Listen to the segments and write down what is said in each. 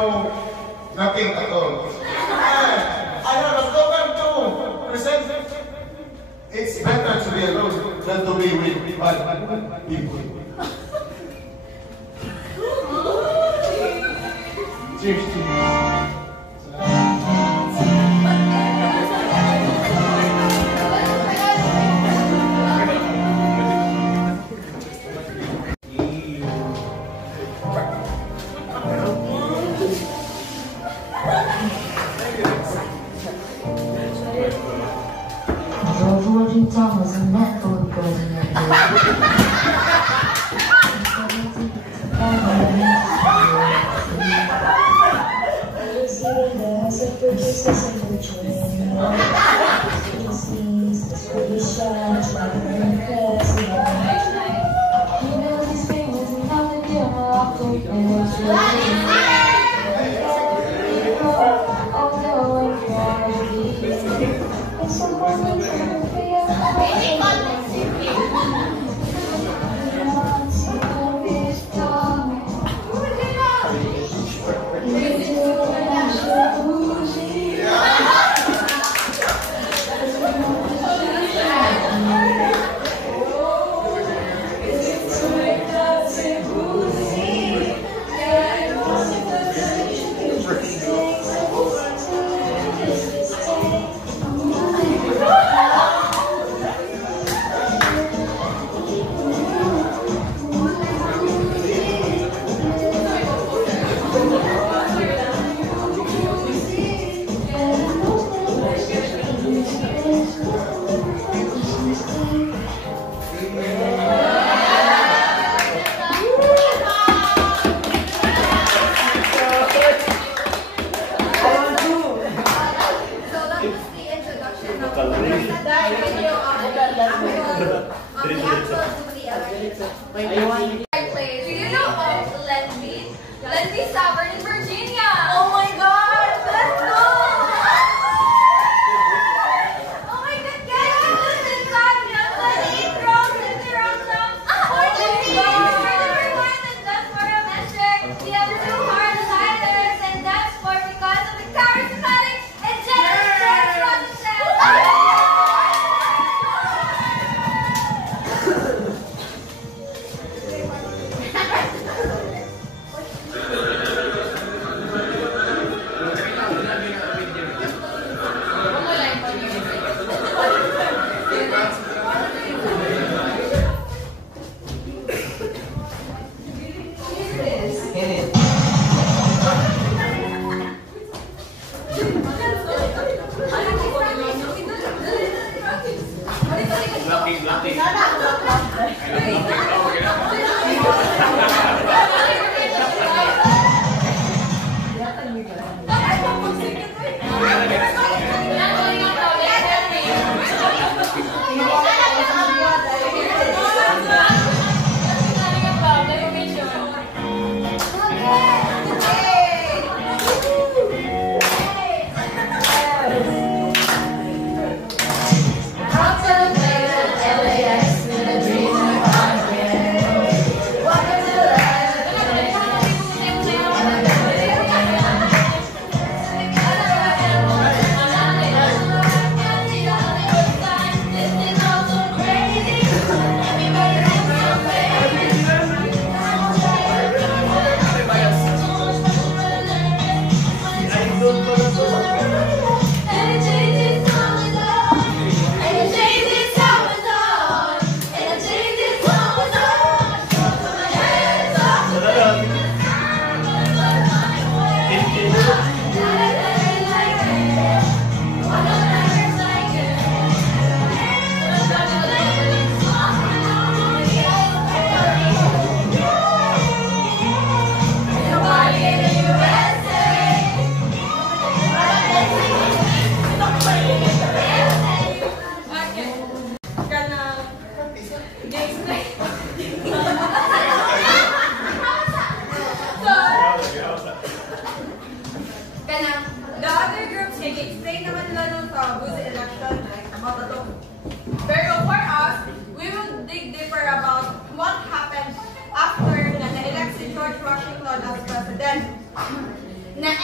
nothing at all. I have a slogan to present. It's better to be alone than to be with bad people. Cheers to you. Thomas and that for the president.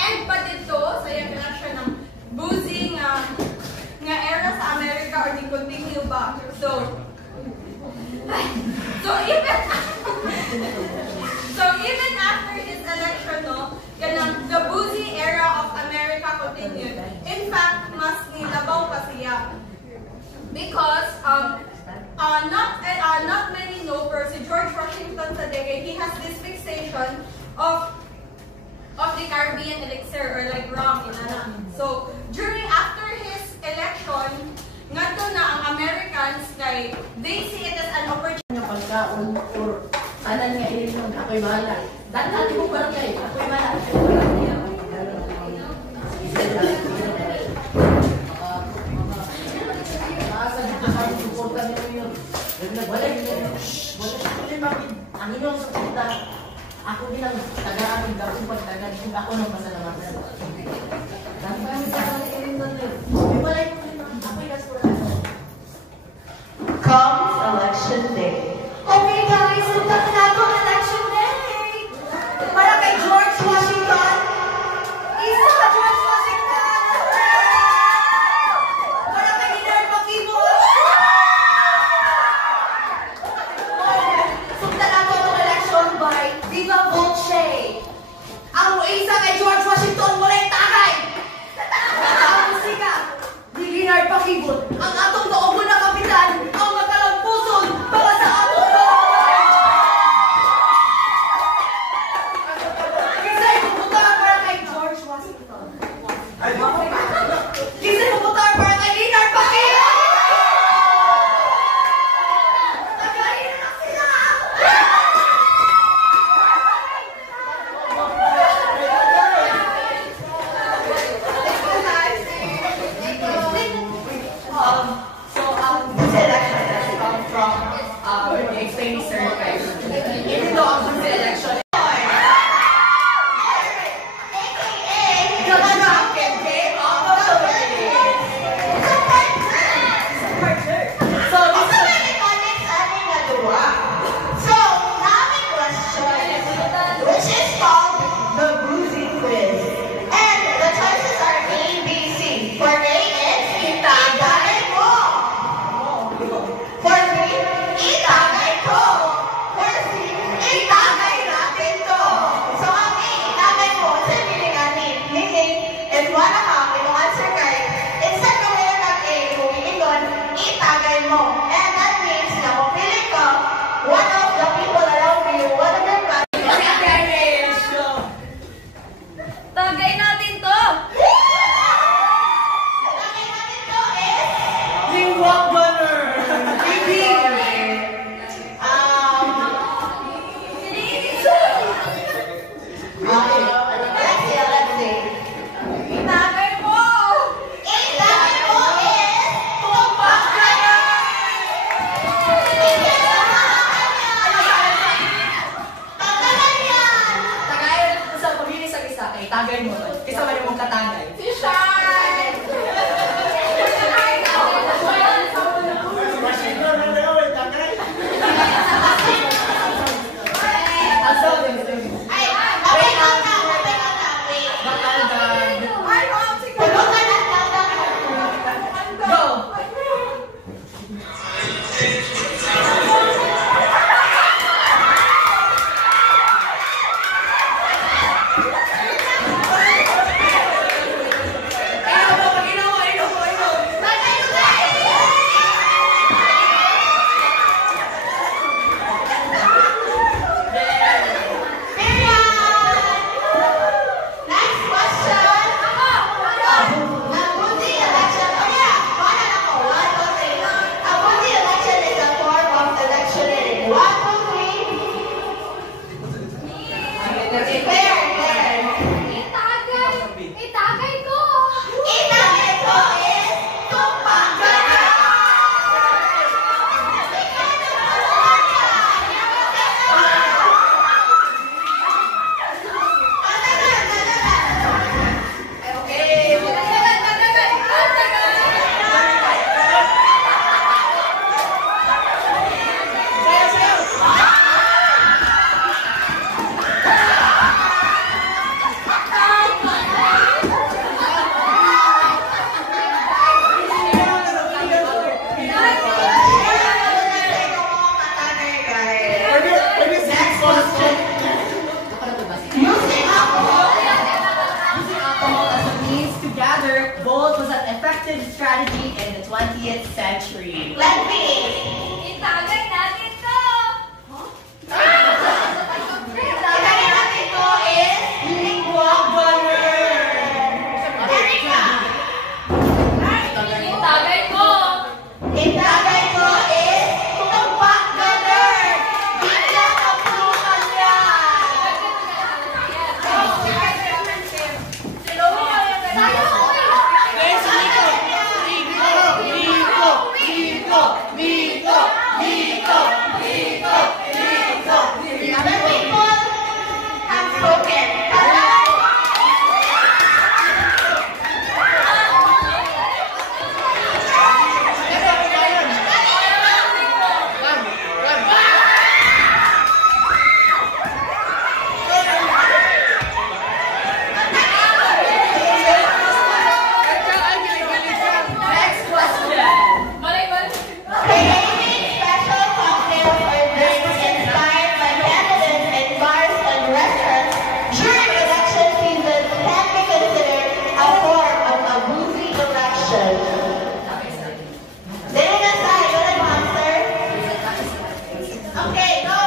mag-end pa dito sa yung election ng boozy nga era sa Amerika or di continue ba? So even after his election, no, the boozy era of America continued. In fact, mas nilabaw pa siya. Because not many know, pero si George Washington sa decade, he has this fixation of the Caribbean elixir or like rum, inana. So after his election, ngadto na ang Americans kay they see it as an opportunity. Pagkaon or anan nga iyon ako'y bahala. Dati mo parang kayo, ako'y bahala. Ang inyong sakita, ako din ang tagaan ng gawin pagdagan kung ako ng pasalamatan. Comes election day. Okay guys, punta na ako ang election day. Para kay George Washington. Isa ka George Washington. Para kay Minerva Kibos. Punta na ako ang election by Viva Voce. Ang isa kay George Washington, walay tagay. Ang musika, ni Leonard Pakibot. Ang atong tuobo na kapitan, ang magkalampuson para sa atong Kisay puputar para kay George Washington. Kisay puputar para kay Leonard Pakibot. Tagayin na sila. This election has come from explaining certain even though ang this election which is called the Boozy Quiz. And the choices are A, B, C. For A is itagay mo. For B, itagay ko. For C, itagay natin to. So ang A, itagay mo, sa meaning, if wala ka, yung answer kay, instead of meron ng A, humiingon, itagay mo. And that means na mapili ka, one of the people around you, one of them Tagay natin to! Tagay natin to is Yung walk gunner! let's see. Itagay mo! Itagay mo is tumpak ka na! Tagalan yan! Tagay sa pamili sa isa, kay tagay mo. Isa man yung katagay. Si Shine! Ang sabi, Ay, okay na. Wait. Bakaldag. Ay, wow, sige! Pulutan at tagalan. Go! strategy in the 20th century. Let me. Itagay natin to! Itagay natin to is lingua gunner. Erika. Itagay ko! Itagay ko is tumpak gunner. Bigyan ang tulungan niya. The people have spoken. Next question. Creating special cocktails or drinks inspired by candidates in bars and restaurants during election season can be considered a form of a boozy election. Letting aside, go ahead, Monster. Okay, go.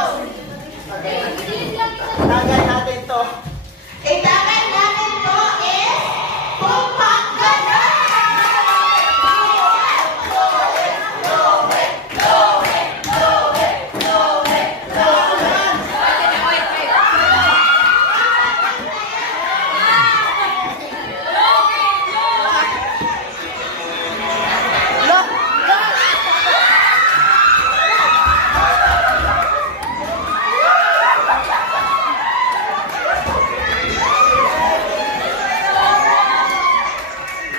Tagay natin to. Itagay natin to is tumpak gunner.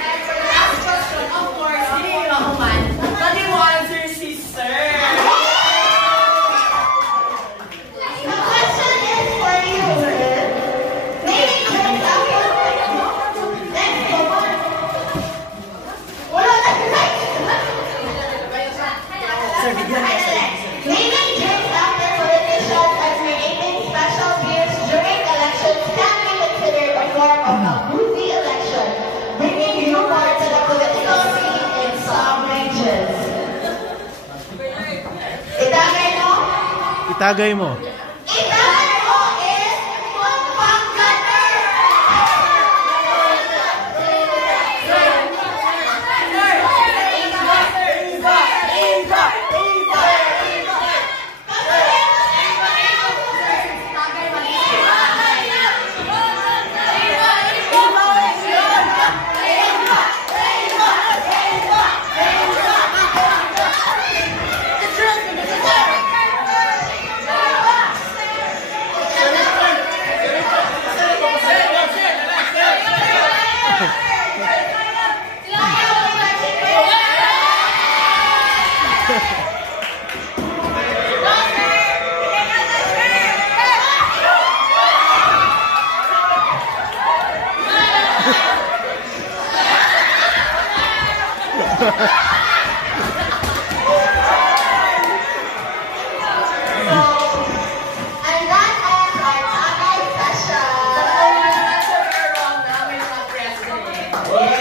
And for the last question, of course, hindi nyo ako man. But you answer, sister. The question is for you, Ruth. Maybe drinks after. Next, come on. Wala na Sir, bigyan niya sa Naming drinks after politicians and creating special beers during elections can be considered a form of a boozy election, bringing humor to the political scene in some regions. Itagay mo? Itagay mo. Itagay mo is tumpak gunner! And that ends our Tagay session. Answer wrong namin mga president.